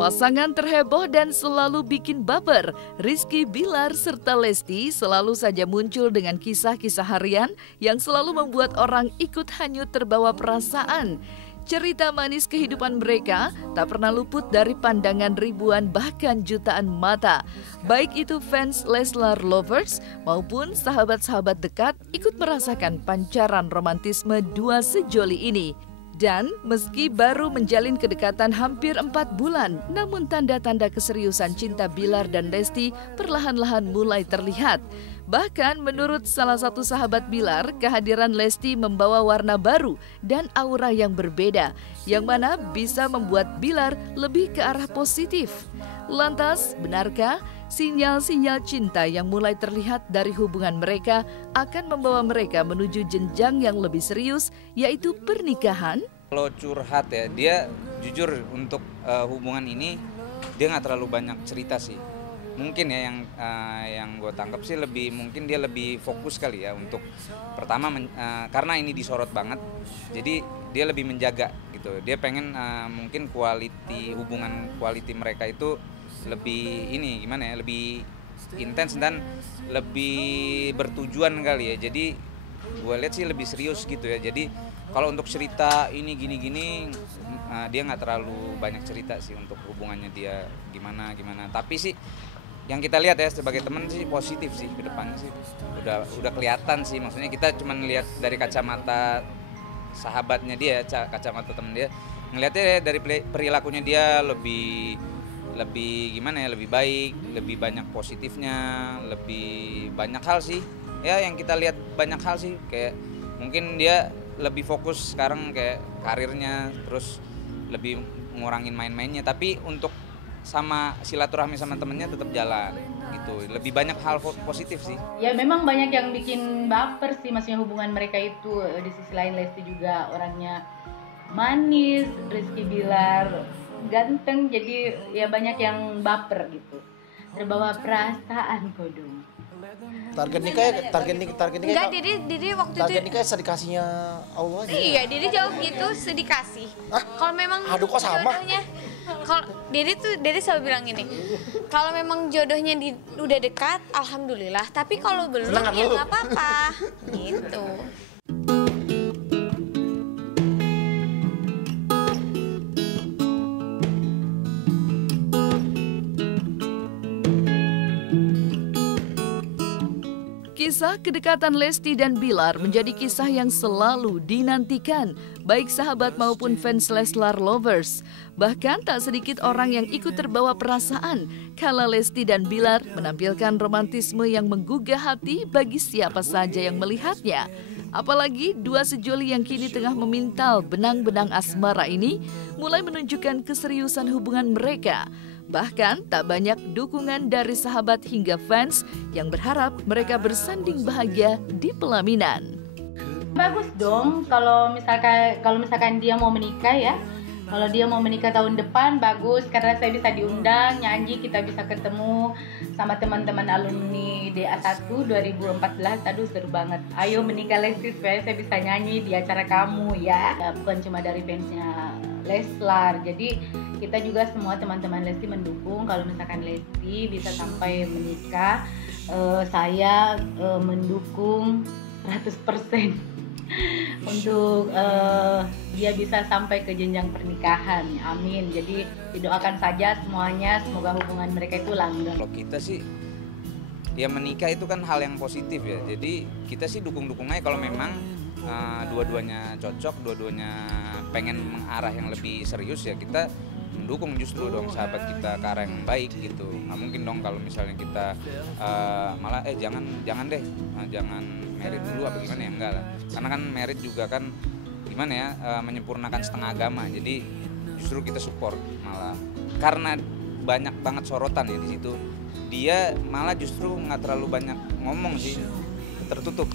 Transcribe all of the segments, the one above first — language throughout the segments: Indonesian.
Pasangan terheboh dan selalu bikin baper, Rizky Bilar serta Lesti selalu saja muncul dengan kisah-kisah harian yang selalu membuat orang ikut hanyut terbawa perasaan. Cerita manis kehidupan mereka tak pernah luput dari pandangan ribuan bahkan jutaan mata. Baik itu fans Leslar lovers maupun sahabat-sahabat dekat ikut merasakan pancaran romantisme dua sejoli ini. Dan meski baru menjalin kedekatan hampir 4 bulan, namun tanda-tanda keseriusan cinta Bilar dan Lesti perlahan-lahan mulai terlihat. Bahkan menurut salah satu sahabat Bilar, kehadiran Lesti membawa warna baru dan aura yang berbeda, yang mana bisa membuat Bilar lebih ke arah positif. Lantas, benarkah sinyal-sinyal cinta yang mulai terlihat dari hubungan mereka akan membawa mereka menuju jenjang yang lebih serius, yaitu pernikahan? Kalau curhat ya, dia jujur untuk hubungan ini, dia nggak terlalu banyak cerita sih. Mungkin ya yang gue tangkap sih mungkin dia lebih fokus kali ya untuk pertama karena ini disorot banget, jadi dia lebih menjaga gitu. Dia pengen mungkin hubungan quality mereka itu lebih lebih intens dan lebih bertujuan kali ya. Jadi gue lihat sih lebih serius gitu ya. Jadi kalau untuk cerita ini gini-gini dia nggak terlalu banyak cerita sih untuk hubungannya dia gimana. Tapi sih yang kita lihat ya sebagai teman sih positif sih ke depannya sih. Udah kelihatan sih, maksudnya kita cuma lihat dari kacamata sahabatnya dia, kacamata teman dia. Ngelihatnya dari perilakunya dia lebih lebih baik, lebih banyak positifnya, lebih banyak hal sih. Ya yang kita lihat banyak hal sih, kayak mungkin dia lebih fokus sekarang kayak karirnya, terus lebih ngurangin main-mainnya, tapi untuk sama silaturahmi sama temennya tetap jalan gitu. Lebih banyak hal positif sih. Ya memang banyak yang bikin baper sih, maksudnya hubungan mereka itu. Di sisi lain Lesti juga orangnya manis, Rizky Bilar ganteng, jadi ya banyak yang baper gitu, terbawa perasaan kodong. Target nikah enggak, Didi waktu itu target nikah sedikasinya Allah aja. Iya, Didi jawab gitu, sedikasih. Kalau memang aduh kok sama jodohnya, kalau Didi selalu bilang gini, kalau memang jodohnya udah dekat, alhamdulillah, tapi kalau belum ya nggak apa-apa gitu. Kisah kedekatan Lesti dan Bilar menjadi kisah yang selalu dinantikan, baik sahabat maupun fans Leslar lovers. Bahkan tak sedikit orang yang ikut terbawa perasaan kala Lesti dan Bilar menampilkan romantisme yang menggugah hati bagi siapa saja yang melihatnya. Apalagi dua sejoli yang kini tengah memintal benang-benang asmara ini mulai menunjukkan keseriusan hubungan mereka. Bahkan tak banyak dukungan dari sahabat hingga fans yang berharap mereka bersanding bahagia di pelaminan. Bagus dong kalau misalkan dia mau menikah ya. Kalau dia mau menikah tahun depan bagus, karena saya bisa diundang nyanyi, kita bisa ketemu sama teman-teman alumni DA1 2014. Aduh seru banget. Ayo menikah Lesti supaya saya bisa nyanyi di acara kamu ya. Bukan cuma dari fansnya Leslar. Jadi kita juga semua teman-teman Lesti mendukung kalau misalkan Lesti bisa sampai menikah. Saya mendukung 100% untuk dia bisa sampai ke jenjang pernikahan. Amin. Jadi didoakan saja semuanya, semoga hubungan mereka itu langgeng. Kalau kita sih ya menikah itu kan hal yang positif ya. Jadi kita sih dukung-dukung aja kalau memang dua-duanya cocok, dua-duanya pengen mengarah yang lebih serius ya kita mendukung justru dong sahabat kita ke arah yang baik gitu. Nggak mungkin dong kalau misalnya kita malah jangan deh, jangan merit dulu apa gimana ya, enggak lah. Karena kan merit juga kan gimana ya, menyempurnakan setengah agama. Jadi justru kita support malah. Karena banyak banget sorotan ya di situ. Dia malah justru nggak terlalu banyak ngomong sih, tertutup.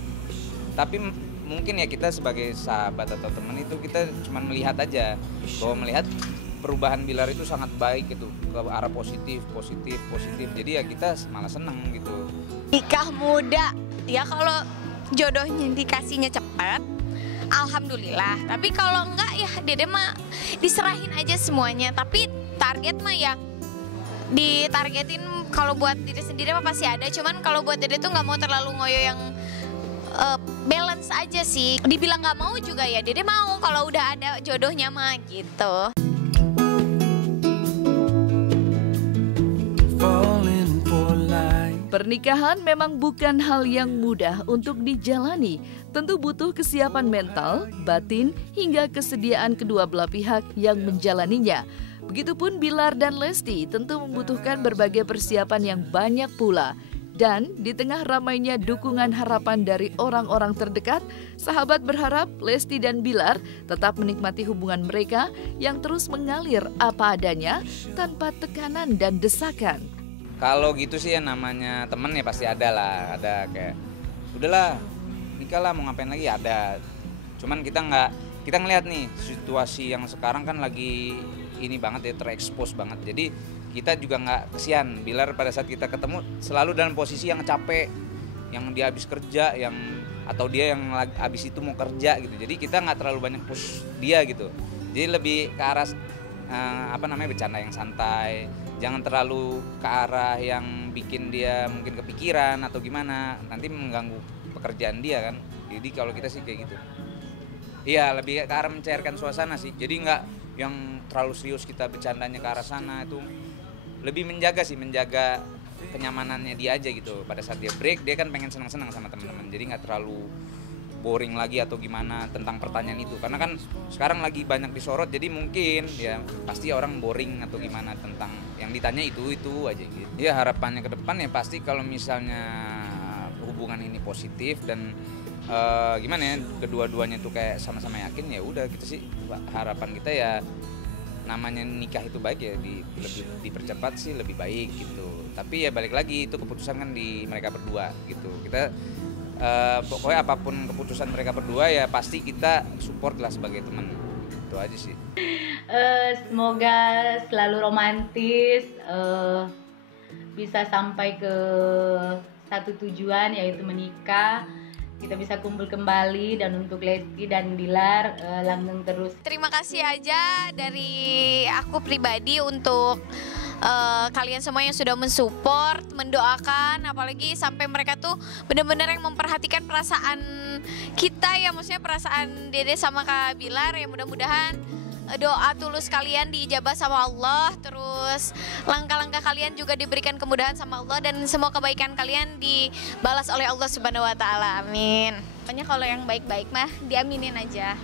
Tapi mungkin ya kita sebagai sahabat atau teman itu kita cuma melihat aja, bahwa melihat perubahan Bilar itu sangat baik gitu, ke arah positif. Jadi ya kita malah seneng gitu. Nikah muda, ya kalau jodohnya dikasihnya cepat, alhamdulillah. Tapi kalau enggak ya Dede mah diserahin aja semuanya. Tapi target mah ya ditargetin, kalau buat diri sendiri mah pasti ada. Cuman kalau buat Dede tuh nggak mau terlalu ngoyo yang balance aja sih. Dibilang nggak mau juga ya Dede mau kalau udah ada jodohnya mah gitu. Pernikahan memang bukan hal yang mudah untuk dijalani. Tentu butuh kesiapan mental, batin, hingga kesediaan kedua belah pihak yang menjalaninya. Begitupun Bilar dan Lesti tentu membutuhkan berbagai persiapan yang banyak pula. Dan di tengah ramainya dukungan harapan dari orang-orang terdekat, sahabat berharap Lesti dan Bilar tetap menikmati hubungan mereka yang terus mengalir apa adanya tanpa tekanan dan desakan. Kalau gitu sih ya namanya temen ya pasti ada lah, ada kayak udahlah nikah lah mau ngapain lagi ada. Cuman kita ngelihat nih situasi yang sekarang kan lagi ini banget ya, terekspos banget. Jadi kita juga nggak kesian Bilar pada saat kita ketemu selalu dalam posisi yang capek, yang dia habis kerja, atau dia yang habis itu mau kerja gitu. Jadi kita nggak terlalu banyak push dia gitu. Jadi lebih ke arah bercanda yang santai. Jangan terlalu ke arah yang bikin dia mungkin kepikiran atau gimana, nanti mengganggu pekerjaan dia kan. Jadi kalau kita sih kayak gitu. Iya, lebih ke arah mencairkan suasana sih. Jadi nggak yang terlalu serius kita bercandanya ke arah sana, itu lebih menjaga kenyamanannya dia aja gitu. Pada saat dia break, dia kan pengen senang-senang sama teman-teman. Jadi nggak terlalu boring lagi atau gimana tentang pertanyaan itu, karena kan sekarang lagi banyak disorot, jadi mungkin ya pasti orang boring atau gimana tentang yang ditanya itu aja gitu. Ya harapannya ke depan ya pasti kalau misalnya hubungan ini positif dan gimana ya kedua-duanya tuh kayak sama-sama yakin, ya udah gitu sih harapan kita ya. Namanya nikah itu baik ya lebih dipercepat sih lebih baik gitu. Tapi ya balik lagi itu keputusan kan di mereka berdua gitu. Kita pokoknya apapun keputusan mereka berdua ya pasti kita support lah sebagai teman. Itu aja sih. Semoga selalu romantis, bisa sampai ke satu tujuan yaitu menikah. Kita bisa kumpul kembali, dan untuk Lesti dan Bilar langgeng terus. Terima kasih aja dari aku pribadi untuk kalian semua yang sudah mensupport, mendoakan, apalagi sampai mereka tuh benar-benar yang memperhatikan perasaan kita ya, maksudnya perasaan Dede sama Kak Bilar. Ya mudah-mudahan doa tulus kalian diijabah sama Allah, terus langkah-langkah kalian juga diberikan kemudahan sama Allah, dan semua kebaikan kalian dibalas oleh Allah Subhanahu wa taala. Amin. Pokoknya kalau yang baik-baik mah diaminin aja.